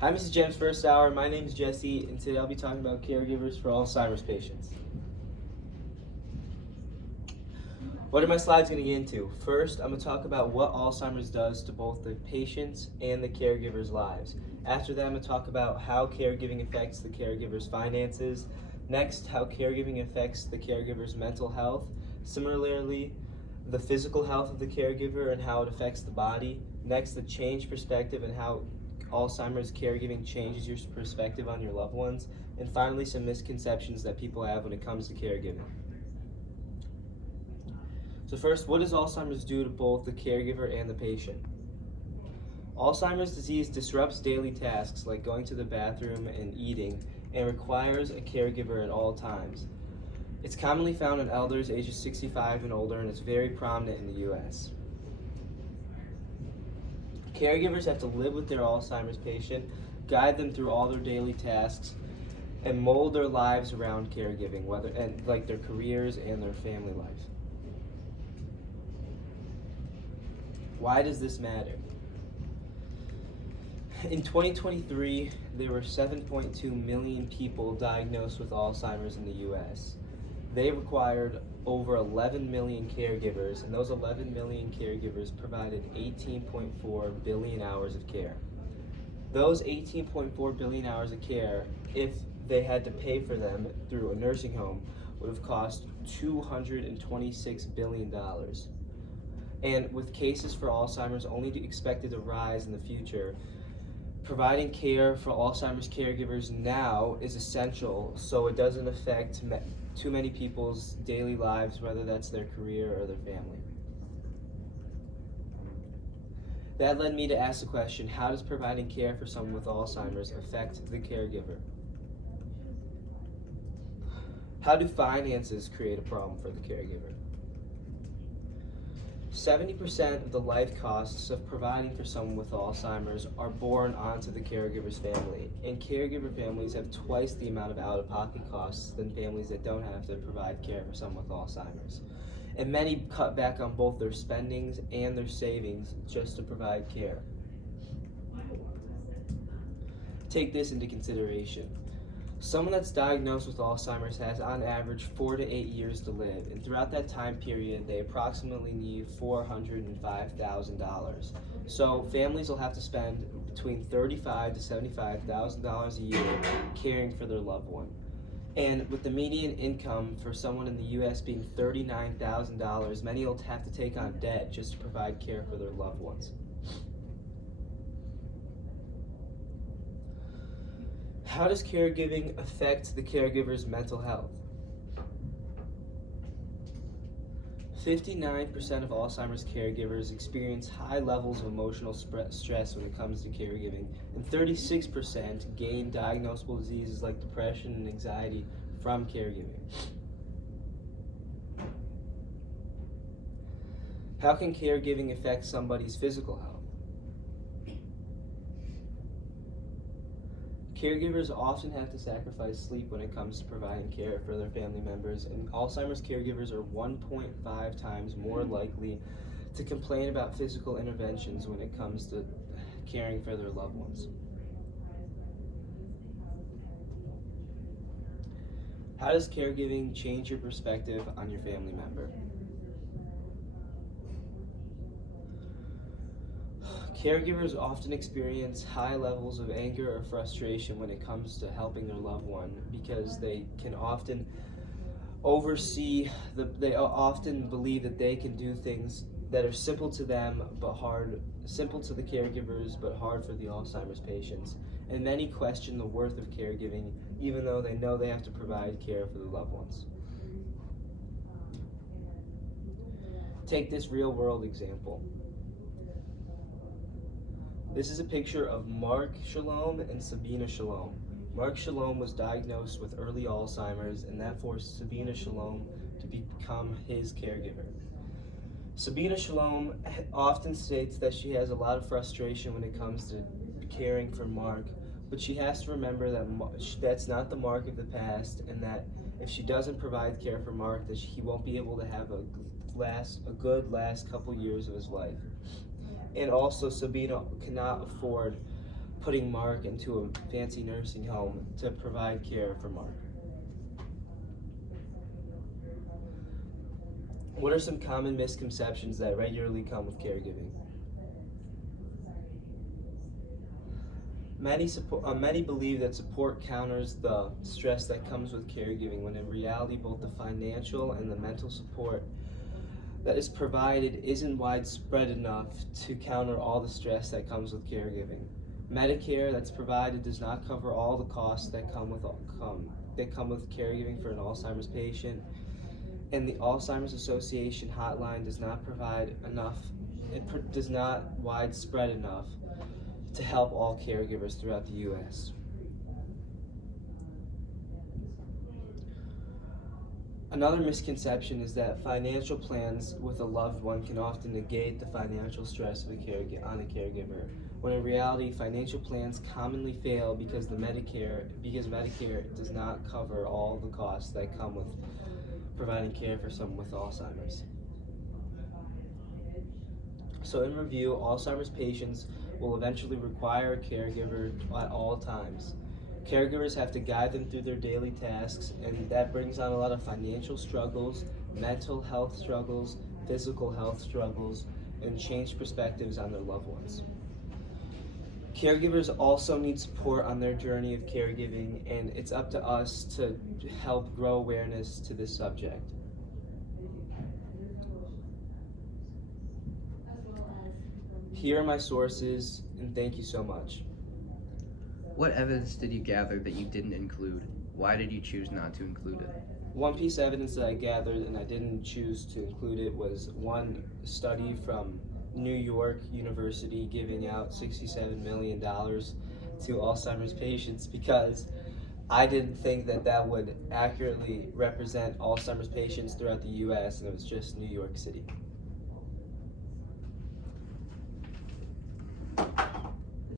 Hi, Mrs. Jen's First Hour. My name is Jesse, and today I'll be talking about caregivers for Alzheimer's patients. What are my slides going to get into? First, I'm going to talk about what Alzheimer's does to both the patients and the caregivers' lives. After that, I'm going to talk about how caregiving affects the caregiver's finances. Next, how caregiving affects the caregiver's mental health. Similarly, the physical health of the caregiver and how it affects the body. Next, the change perspective and how Alzheimer's caregiving changes your perspective on your loved ones. And finally, some misconceptions that people have when it comes to caregiving. So first, what does Alzheimer's do to both the caregiver and the patient? Alzheimer's disease disrupts daily tasks like going to the bathroom and eating and requires a caregiver at all times. It's commonly found in elders ages 65 and older, and it's very prominent in the U.S. Caregivers have to live with their Alzheimer's patient, guide them through all their daily tasks, and mold their lives around caregiving, like their careers and their family life. Why does this matter? In 2023, there were 7.2 million people diagnosed with Alzheimer's in the U.S. They required over 11 million caregivers, and those 11 million caregivers provided 18.4 billion hours of care. Those 18.4 billion hours of care, if they had to pay for them through a nursing home, would have cost $226 billion. And with cases for Alzheimer's only expected to rise in the future, providing care for Alzheimer's caregivers now is essential so it doesn't affect too many people's daily lives, whether that's their career or their family. That led me to ask the question, how does providing care for someone with Alzheimer's affect the caregiver? How do finances create a problem for the caregiver? 70% of the life costs of providing for someone with Alzheimer's are borne onto the caregiver's family, and caregiver families have twice the amount of out-of-pocket costs than families that don't have to provide care for someone with Alzheimer's. And many cut back on both their spendings and their savings just to provide care. Take this into consideration. Someone that's diagnosed with Alzheimer's has on average 4 to 8 years to live, and throughout that time period they approximately need $405,000. So families will have to spend between $35,000 to $75,000 a year caring for their loved one. And with the median income for someone in the U.S. being $39,000, many will have to take on debt just to provide care for their loved ones. How does caregiving affect the caregiver's mental health? 59% of Alzheimer's caregivers experience high levels of emotional stress when it comes to caregiving, and 36% gain diagnosable diseases like depression and anxiety from caregiving. How can caregiving affect somebody's physical health? Caregivers often have to sacrifice sleep when it comes to providing care for their family members, and Alzheimer's caregivers are 1.5 times more likely to complain about physical interventions when it comes to caring for their loved ones. How does caregiving change your perspective on your family member? Caregivers often experience high levels of anger or frustration when it comes to helping their loved one because they can often they often believe that they can do things that are simple to them but simple to the caregivers but hard for the Alzheimer's patients. And many question the worth of caregiving even though they know they have to provide care for their loved ones. Take this real world example. This is a picture of Mark Shalom and Sabina Shalom. Mark Shalom was diagnosed with early Alzheimer's, and that forced Sabina Shalom to become his caregiver. Sabina Shalom often states that she has a lot of frustration when it comes to caring for Mark, but she has to remember that that's not the Mark of the past, and that if she doesn't provide care for Mark, that he won't be able to have a good last couple years of his life. And also, Sabina cannot afford putting Mark into a fancy nursing home to provide care for Mark. What are some common misconceptions that regularly come with caregiving? Many believe that support counters the stress that comes with caregiving, when in reality both the financial and the mental support that is provided isn't widespread enough to counter all the stress that comes with caregiving. Medicare that's provided does not cover all the costs that come with caregiving for an Alzheimer's patient, and the Alzheimer's Association hotline does not provide enough. Does not widespread enough to help all caregivers throughout the U.S. Another misconception is that financial plans with a loved one can often negate the financial stress of on a caregiver, when in reality financial plans commonly fail because Medicare does not cover all the costs that come with providing care for someone with Alzheimer's. So in review, Alzheimer's patients will eventually require a caregiver at all times. Caregivers have to guide them through their daily tasks, and that brings on a lot of financial struggles, mental health struggles, physical health struggles, and changed perspectives on their loved ones. Caregivers also need support on their journey of caregiving, and it's up to us to help grow awareness to this subject. Here are my sources, and thank you so much. What evidence did you gather that you didn't include? Why did you choose not to include it? One piece of evidence that I gathered and I didn't choose to include it was one study from New York University giving out $67 million to Alzheimer's patients, because I didn't think that would accurately represent Alzheimer's patients throughout the U.S., and it was just New York City.